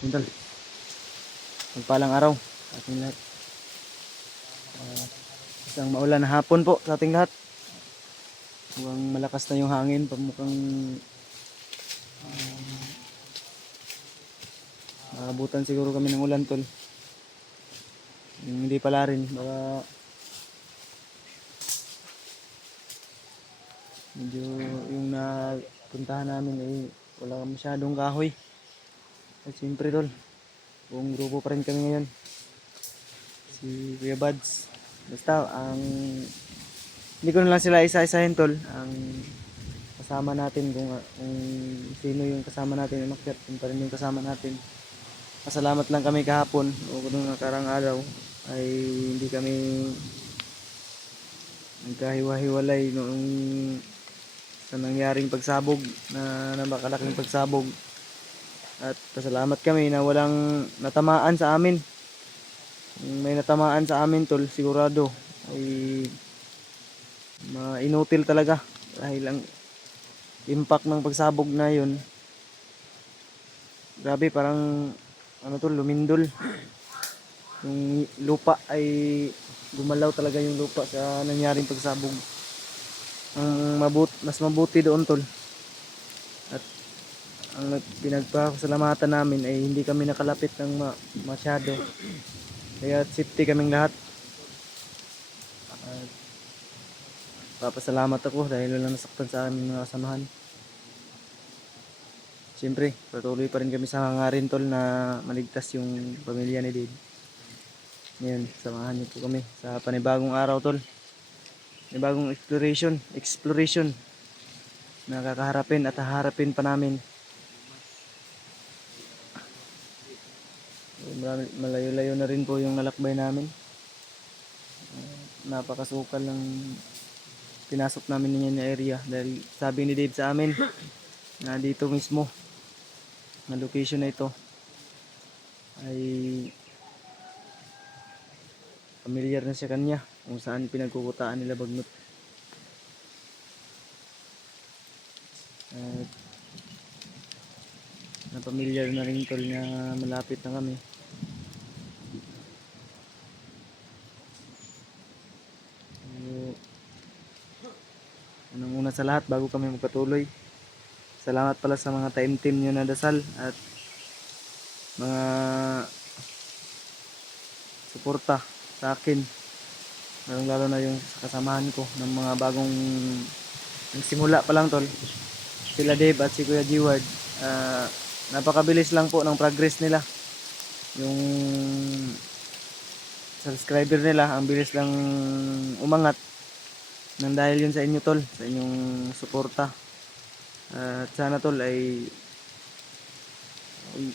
Yun tol, magpalang araw sa ating lahat. Ah, Isang maulan na hapon po sa ating lahat. Mukhang malakas na yung hangin, pamukhang maabutan siguro kami ng ulan tol. Yung hindi pala rin, baka medyo yung napuntahan namin ay wala masyadong kahoy. At siyempre tol, buong grupo pa rin kami ngayon. Si Kuya Buds. Basta hindi ko na lang sila isa-isahin tol. Ang kasama natin kung sino yung kasama natin umakyat, yun pa rin yung kasama natin. Pasalamat lang kami kahapon o nung nakarang araw ay hindi kami nagkahiwa-hiwalay noong sa nangyaring pagsabog na napakalaking pagsabog. At pasalamat kami na walang natamaan sa amin. Kung may natamaan sa amin tol, sigurado ay inutil talaga dahil ang impact ng pagsabog na yun, grabe, parang ano tol, lumindol yung lupa, ay gumalaw talaga yung lupa sa nangyaring pagsabog. Ang mas mabuti doon tol, at ang pinagpasalamatan namin ay hindi kami nakalapit ng masyado, kaya safety kaming lahat. At papasalamat ako dahil walang nasaktan sa aming mga kasamahan. Siyempre patuloy pa rin kami sa hangarin tol na maligtas yung pamilya ni Dave. Ngayon samahan niyo po kami sa panibagong araw tol, panibagong exploration na kakaharapin at haharapin pa namin. Malayo-layo na rin po yung nalakbay namin. Napakasukal ng pinasok namin ninyo na area dahil sabi ni Dave sa amin na dito mismo na location na ito ay familiar na siya kanya kung saan pinagkukutaan nila bagnot. At napamilyar na rin tol na malapit na kami. Unang-una sa lahat, bago kami magpatuloy, salamat pala sa mga team nyo na dasal at mga suporta sa akin, lalo na yung kasamahan ko ng mga bagong nagsimula pa lang tol, sila Dave at si Kuya Giward. Napakabilis lang po ng progress nila, yung subscriber nila ang bilis lang umangat nang dahil yun sa inyo tol, sa inyong suporta. At sana tol ay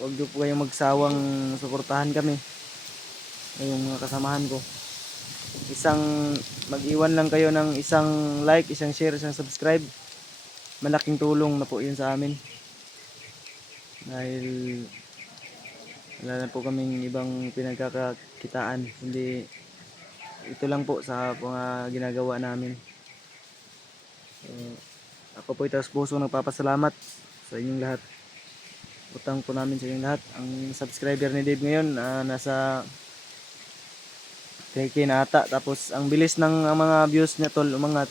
huwag niyo po kayong magsawang suportahan kami, yung mga kasamahan ko. Mag-iwan lang kayo ng isang like, isang share, isang subscribe, malaking tulong na po yun sa amin dahil wala na po kaming ibang pinagkakakitaan, hindi ito lang po sa mga ginagawa namin. So, ako po taos puso nagpapasalamat sa inyong lahat. Utang po namin sa inyong lahat. Ang subscriber ni Dave ngayon nasa 3K na ata. Tapos ang bilis ng mga views niya tol umangat.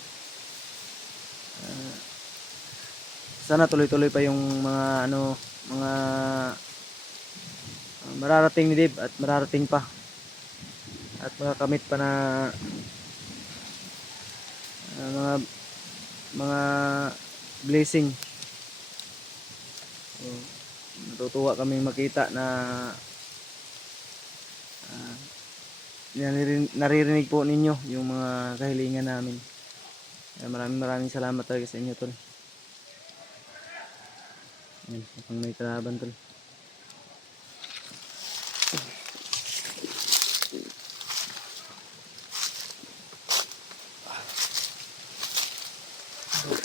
Sana tuloy-tuloy pa yung mga mararating ni Dave at mararating pa. At makakamit pa na mga blessing. So, natutuwa kaming makita na naririnig po ninyo yung mga kahilingan namin. Maraming salamat talaga sa inyo tol. Yan, kung may kalaban tol.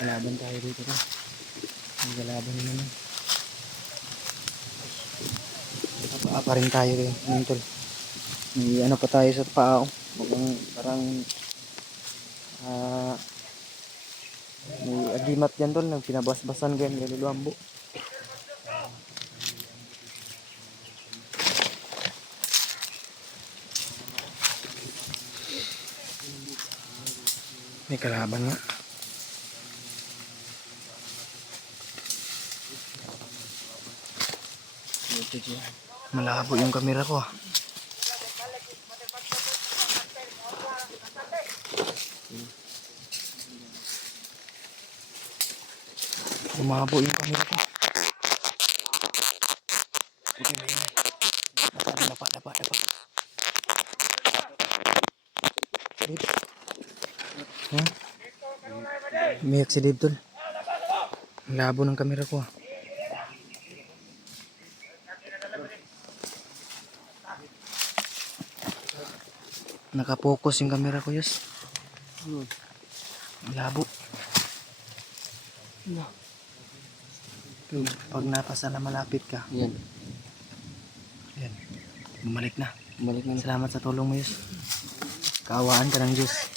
Kalaban tayo dito tol. May kalaban naman. Pa rin tayo ngayon tol. May ano pa tayo sa paa. Parang may agimat yan tol. Nang pinabasbasan ko yan. Niluluambo. May kalaban nga. Malabo yung camera ko ah. Lumabo yung camera ko. Okay, may dapa. Huh? Umiyak si Dave tol. Ang labo ng camera ko ah. Nakapokus yung camera ko, Yus. Ang labo. Pag napasa na malapit ka. Yan. Bumalik na. Salamat sa tulong mo, Yus. Kaawaan ka ng Diyos.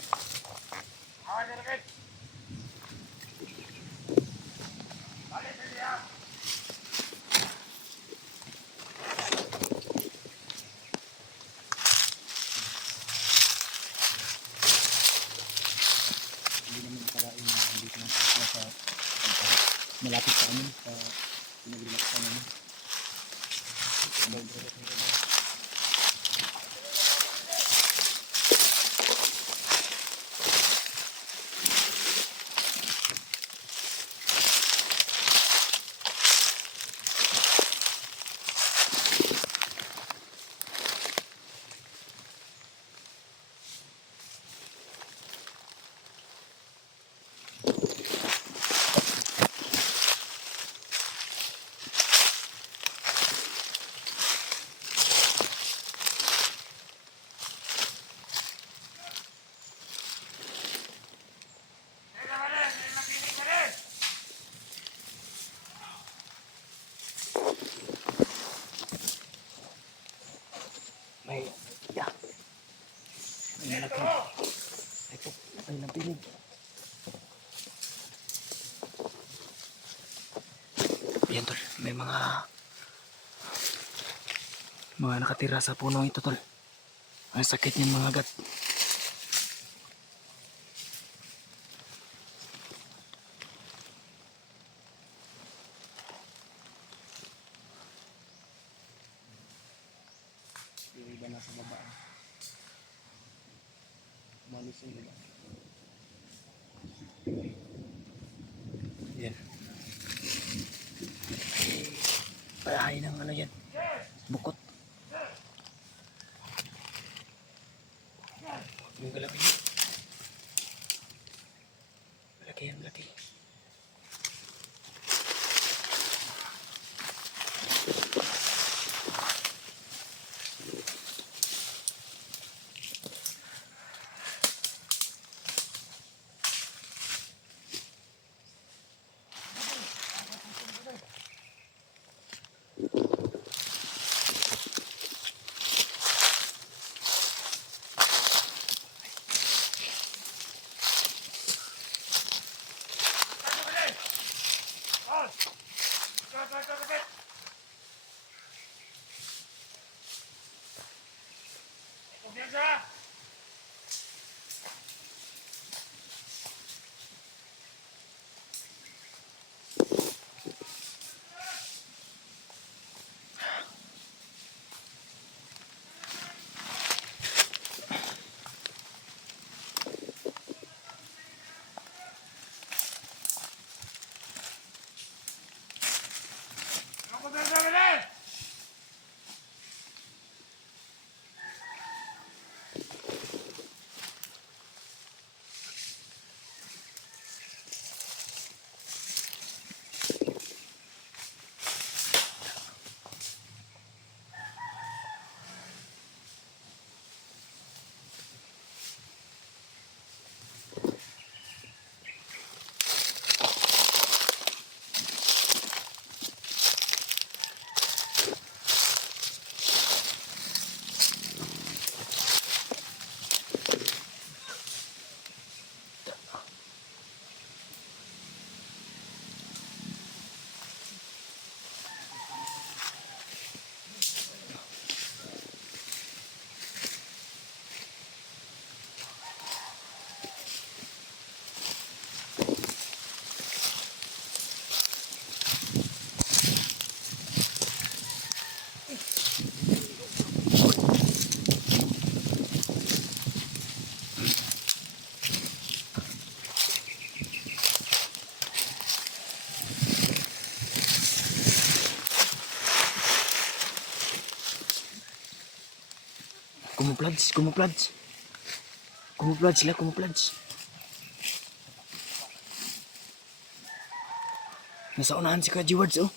Malapit sa amin sa pinaglilaksan namin. May nalaki. Ito, may napinig. Yan tol, may mga nakatira sa punong ito tol. Ang sakit yung mga gat. Yung iba nasa baba. Umalis yung iba. Yan. Ay ng ano yan. Bukot. Yung galapin yun. Malaki. Kumuplads, kumuplads. Kumuplads sila, kumuplads. Nasa unahan si Kuya G-Wards, oh.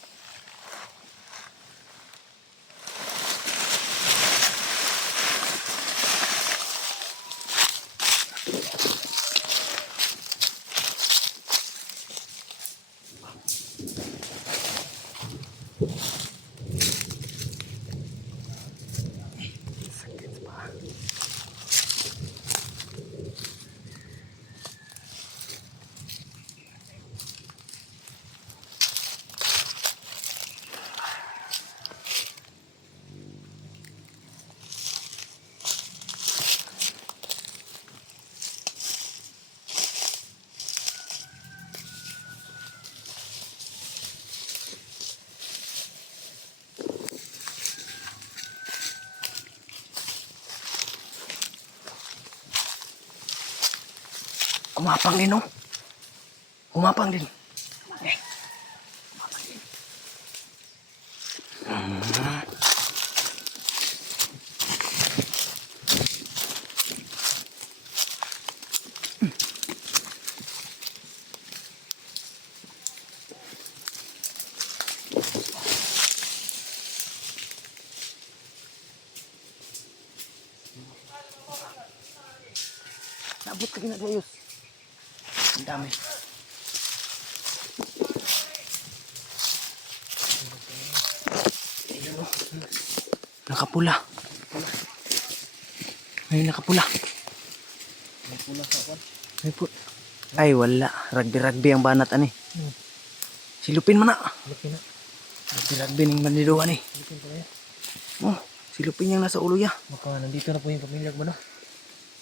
Sakit pa. Kumapang din, oh. Kumapang din. Eh. Kumapang din. Nabot ka ginagayos. Ang dami. Ayun, oh. Nakapula. May nakapula. May pula sa kwan. May pula. Ay, wala. Rugby-rugby ang banat, ani. Silupin mo na. Laki na. Rugby-rugby ng maniluan, eh. Lupin pa kaya. Oh, silupin niyang nasa ulo ya. Baka nandito na po yung pamilya ko, no?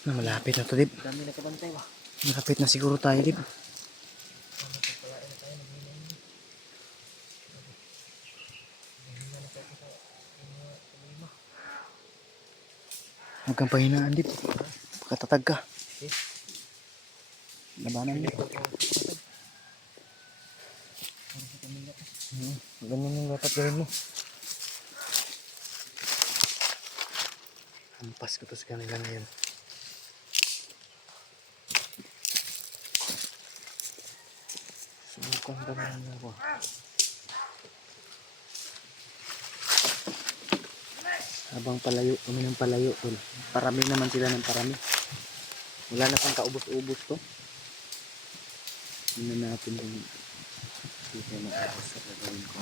Na malapit na to, Dib. Dami na kabantay ba? Malapit na siguro tayo, Dib. Pagpalain na tayo, naghinay na. Naghinay na tayo sa problema. Huwag kang pahinaan, Dib. Pagkatatag ka. Okay. Labanan mo. Para sa pamilya ko. Ganyan yung dapat gawin mo. Hampas ko to sa kanila ngayon. Subukan ka na lang ako. Habang palayo kami ng palayo, tol. Parami naman sila ng parami. Wala na pang kaubos-ubos to. Tingnan natin kung dito na ako sa gagawin ko.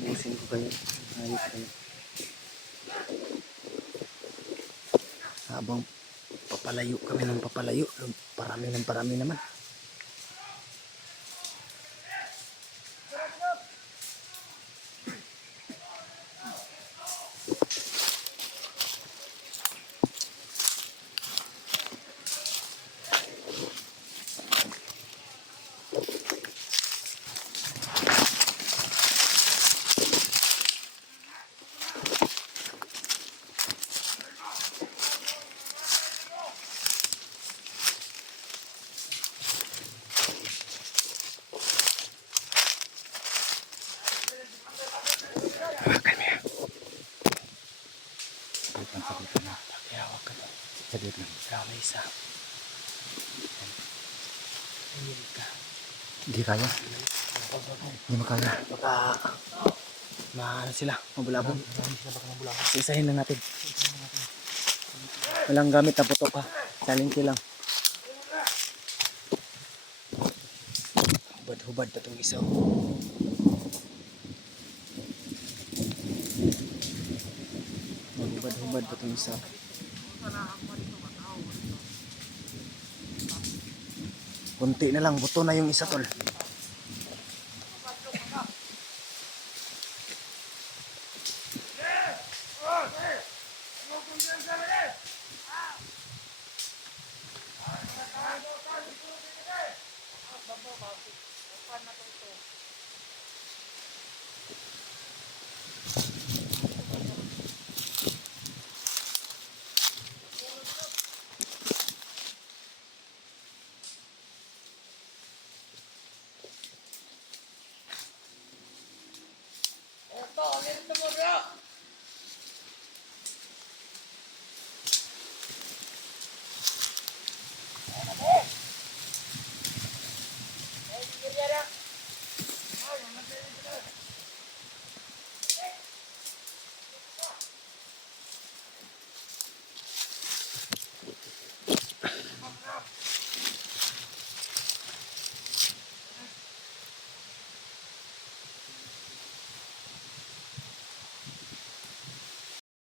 Ubusin ko kayo. Ayos kayo. Habang papalayo kami ng papalayo, parami ng parami naman. Hawakan mo yan. Sabitan na. Pakihawak ka to. Sabitan na. Ikaw na isa. Ayun ka. Hindi kaya. Hindi makaya. Baka maano sila. Mabulabog. Isa-isahin lang natin. Walang gamit na putok, ha. Salingki lang. Hubad-hubad pa itong isa. Hubad-hubad pa itong isa. Kunti na lang. Buto na yung isa, tol.